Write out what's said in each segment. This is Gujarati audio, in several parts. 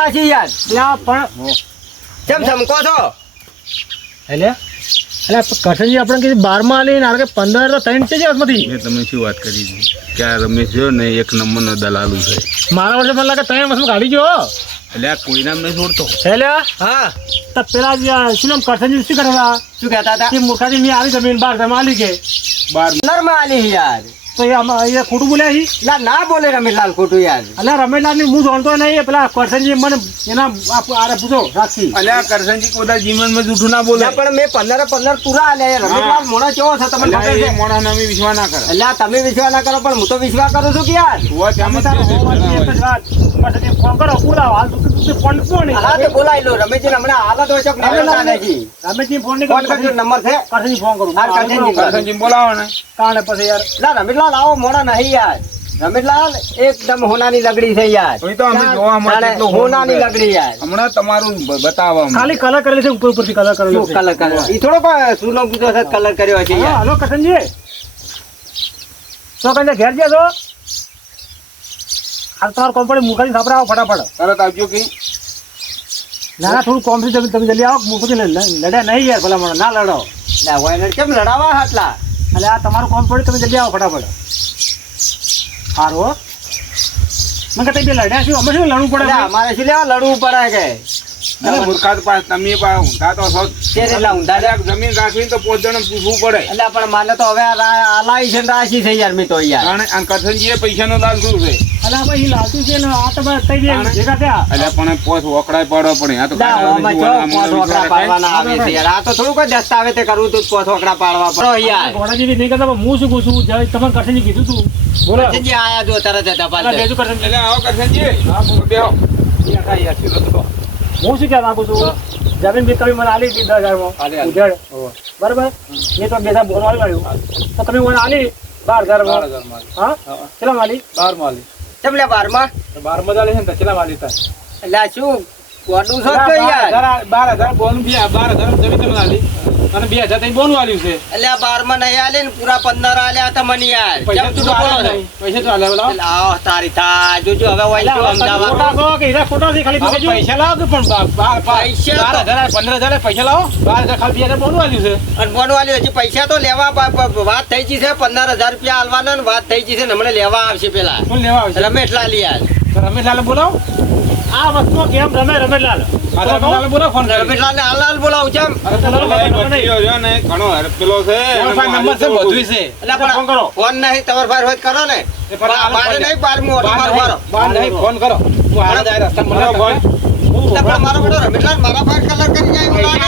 પાછી યાર લ્યા પણ કેમ ધમકો છો? એટલે કરશનજી આપણે કીધું 12 માં આલી ને 15 તો 3 છે માંથી. મેં તમે શું વાત કરી છે કે આ રમેશ જો ને એક નંબરનો દલાલુ છે. મારા વર્ષે મને લાગે 3 વર્ષમાં કાઢી ગયો એટલે આ કોઈ નામ નહીં છોડતો. એટલે હા તો પેલા શું નામ કરશનજી શું કરેલા શું કહેતા હતા? કે મૂર્ખાજી મેં આવી જમીન 12 માં આલી કે 12 નરમાં આલી યાર. તો એ ખોટું બોલ્યા છે. લા ના બોલે રમેશલાલ ખોટું યાર. એટલે રમેશલાલ ની હું જાણતો નહીં પેલા કરશનજી મને એના આરે પૂછો રાખી. એટલે આ કરશનજી કોદા જીવનમાં જૂઠું ના બોલે. ના, પણ મેં 15 પૂરા આલ્યા યાર. રમેશલાલ મોણા કેવો છે તમને ખબર એટલે છે? એ મોણા નામે વિશ્વાસ ના કરે. એટલે તમે વિશ્વાસ ના કરો પણ હું તો વિશ્વાસ કરું છું કે યાર. તું જ આમ જ તારો હોવાથી એક જ વાત. કરશનજી ફોન કરો બોલાવો હાલ તું ફોન કોણ હા તો બોલાવી લો. રમેશજી હમણાં હાલત હોય છે કે રમેશજી રમેશજી ફોન નહીં ફોન કરજો, નંબર છે. કરશનજી ફોન કરું હા, કરશનજી. કરશનજી બોલાવો ને. કારણે પછી યાર લા રમેશલાલ આવો મોડા નહીં યાર. રમેશલાલ એકદમ હોનાની લગડી છે યાર. તો એ તો અમે જોવા મળે જાણે એટલું હોનાની લગડી યાર. હમણાં તમારું બતાવવા ખાલી કલર કરેલી છે ઉપર ઉપરથી કલર કરેલો શું છે. કલર કર્યો? ઈ થોડો કોઈ સુનો પૂછો છે કલર કર્યો છે હા, યાર. હલો કરશનજી તો કઈ ઘેર ગયા છો હાલ તમારું કંપની મુખાજી સાપરે આવો ફટાફટ. તરત આવજો કે ના ના થોડું કોમ થી તમે જલ્દી આવો મુખાજી લડ્યા નહીં યાર ભલા મને ના લડો. લા વાયનર કેમ લડાવા હાટલા? એટલે આ તમારું કોમ પડે તમે જલ્દી આવો ફટાફટ. સારું હો મને કઈ બે લડ્યા છું અમે શું લડવું પડે લા અમારે શું લેવા લડવું પડે કે? અરે મૂર્ખાત પાસ તમે ઊંધા તો છો. તે એટલા ઊંધા છે. જમીન રાખવીને તો 5 જણ પૂછવું પડે. એટલે પણ માને તો હવે આલાઈ છે ને રાશી છે યાર મેં તો યાર. અને કરશનજીએ પૈસાનો લાલ શું છે? એટલે ભાઈ લાલતું છે ને આ તમે કઈ દે ભેગા થયા. એટલે પણ પોસ વકડાય પડવો પડે. આ તો લા આમાં જો પોસ વકડા પાડવાના આવે છે યાર. આ તો થોડું કોઈ દસ્તાવેજ તે કરવું તું પોસ વકડા પાડવા પડો યાર. ઘોડાજી નહીં કરતા પણ હું શું કહું છું તમે કરશનજી કીધું તું બોલો જે આયા જો તરત જ એટલે દબાણ. બેજુ કરશનજી એટલે આવો કરશનજી. બેહો. હું શું કહેવા માંગુ છું જમીન બી તમે મને આલી હતી 10,000 માં ઉધેડ બરાબર મેં તો બેસા બોલવા આવ્યું તો તમે મને આલી 12,000 માં હા કેટલા માલી 12 માલી કેમ લે 12 12 માં ચાલે છે ને કેટલા માલી થાય એટલે આ શું કોડું છો તો યાર? 12,000 બોનું 12,000 જમીન તમે આલી અને 2,000 તઈ બોનું આલ્યું છે એટલે આ 12 નહીં આલે ને પૂરા 15 આલ્યા હતા મને યાર. કેમ તું બોલો છો? પૈસા તો આલે બોલો એટલે આવો તારી થા જોજો હવે હોય તો અમદાવાદ. ખોટા કે હીરા ખોટા છે ખાલી પૈસા લાવો કે પણ પૈસા તો- 12,000 15,000 પૈસા લાવો 12,000 ખાલી 2,000 બોનું આલ્યું છે અને બોનવાલી હજી પૈસા તો લેવા વાત થઈ ગઈ છે 15,000 રૂપિયા આલવાના ને વાત થઈ ગઈ છે ને હમણાં લેવા આવશે પેલા કોણ લેવા આવશે રમેશલાલ યાર. રમેશલાલ બોલાવો આ વસ્તુ કેમ રમેશલાલ રમેશલાલ બોલાવો ફોન રમેશલાલ ને હાલ બોલાવું છે એમ. ઘણો હરપેલો છે. નંબર છે બધું છે એટલે પણ ફોન કરો ફોન નહીં તમારે ભાઈ હોય તો કરો ને. મારે નહીં 12મું ઓટો મારો મારો. બાર નહીં ફોન કરો હું હાલ જ આ રસ્તા મને ફોન એટલે પણ મારો બેટો રમેશલાલ મારા ભાઈ કલર કરી જાય એવું લાગે.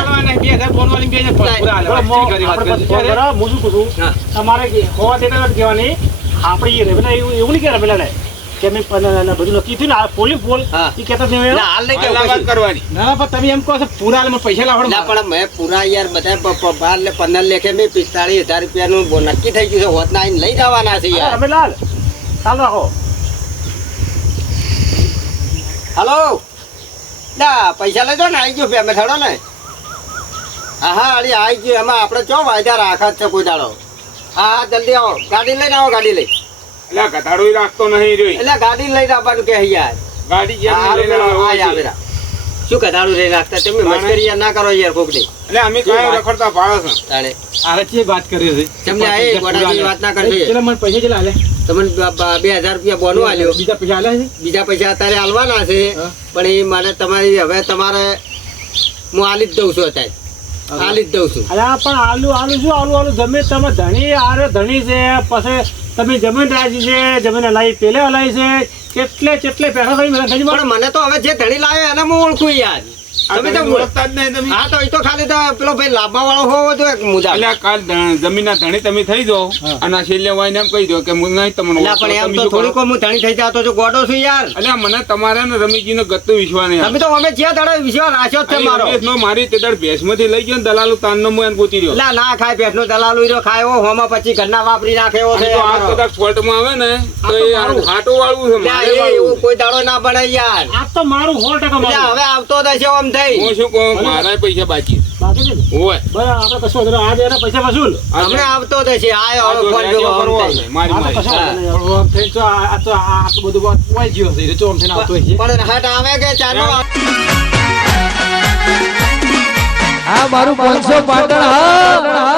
હા. તમારે હોવા દેતા કહેવાની આપણે એવું નહીં કે રમેલા કે મેં બધું નક્કી થયું ને આ પોલી બોલ હા. એ કહેતા નહીં એટલે હાલ નહીં કેવું વાત કશું. કરવાની. ના પણ તમે એમ કહો છો પૂરા હાલમાં પૈસા લાવડો ના પણ મેં પૂરા યાર બધા 12 ને 15 લેખે મેં 45,000 રૂપિયાનું નક્કી થઈ ગયું છે. હોતના આઈને લઈ જવાના છે યાર. રમેલાલ ચાલો રાખો હલો ના પૈસા લેજો ને આવી ગયો પેમેન્ટ થડો ને. હા હા અરે આવી ગયું એમાં આપણે ચો વાયદા રાખત છે કોઈ દાડો. હા હા જલ્દી આવો ગાડી લઈને આવો ગાડી લઈ. એટલે ઘટાડો રાખતો નહીં રહ્યો. એટલે ગાડી લઈને આવવાનું કે યાર. ગાડી હા, જેમ લઈને હારું, આવ્યો હા, છે. યાર, બેટા. શું કદાડું લઈને રાખતા તમે મસ્કરી યાર ના કરો યાર કોક ની. એટલે અમે કાંઈ રખડતા ભાળો છે. તાણે આરે છે વાત કરી છે તમને આ ગોડાની વાત ના કરજો. ચલો મને પૈસા ચલા આલે તમને 2,000 રૂપિયા બોનો આલ્યો. બીજા પૈસા આલે છે બીજા પૈસા અત્યારે આલવાના છે હા. પણ એ મને તમારી હવે તમારે હું આલી જ દઉં છું અત્યારે આલી જ દઉં છું. અલ્યા પણ આલુ શું આલુ જમીન તમે ધણી આરે ધણી છે પછી તમે જમીન રાજી છે જમીન હલાઈ પેલે હલાઈ છે કેટલે પૈસા થઈ પણ મને તો હવે જે ધણી લાવ્યો એને હું ઓળખું યાર. તમે તો ઓળખતા જ નહીં તમે. હા તો એ તો ખાલી તો પેલો ભાઈ લાભા વાળો હોવો જોઈએ એક મુદ્દા. એટલે કાલ જમીનના ધણી તમે થઈ જાઓ અને આ છેલ્લે વાઈને એમ કહી દો કે હું નહીં તમને એટલે પણ એમ તમે તો શું થોડુંક કરો? હું ધણી થઈ જાતો છું ગોડો છું યાર. એટલે મને તમારા ને રમીજીનો ગત્તો વિશ્વાસ નહીં તમે તો અમે જે દાડે વિશ્વાસ રાખ્યો જ છે મારો. રમેશનો મારી તે દાડ ભેંસમાંથી લઈ ગયો ને દલાલો તાનનો હું એને ગોતી રહ્યો. એટલે ના ખાય પેટનો દલાલું રહ્યો ખાય એવો હોમાં પછી ઘરના વાપરી નાખે એવો છે અને જો આ અમારો. કદાચ ફોલ્ટમાં આવે ને તો આ તો એ મારું. હાટો વાળું છે એટલે મારે એ વાળું. એવું કોઈ દાડો ના બને યાર. આ તો મારું 100% એટલે મારું હવે આવતો જ હશે આમ થઈ. હું શું કહું મારા પૈસા બાકી છે. બાકી છે ને? ઓય બરાબર, આપણે કશું વાંધો નહીં. આજે એના પૈસા વસૂલ. હમણાં આવતો જ હશે આયો આ હળો તો ફોન રેડિયો કરો કરવો આમ હશે. થાય. મારી આ તો મારી કશું વાંધો નહીં. આમ થઈ તો આટલું બધું વાઈ ગયો હશે એટલે ચોમ થઈને આવતો હોય છે પણ હટ આવે કે ચાનો આ મારું 500 પાટણ હા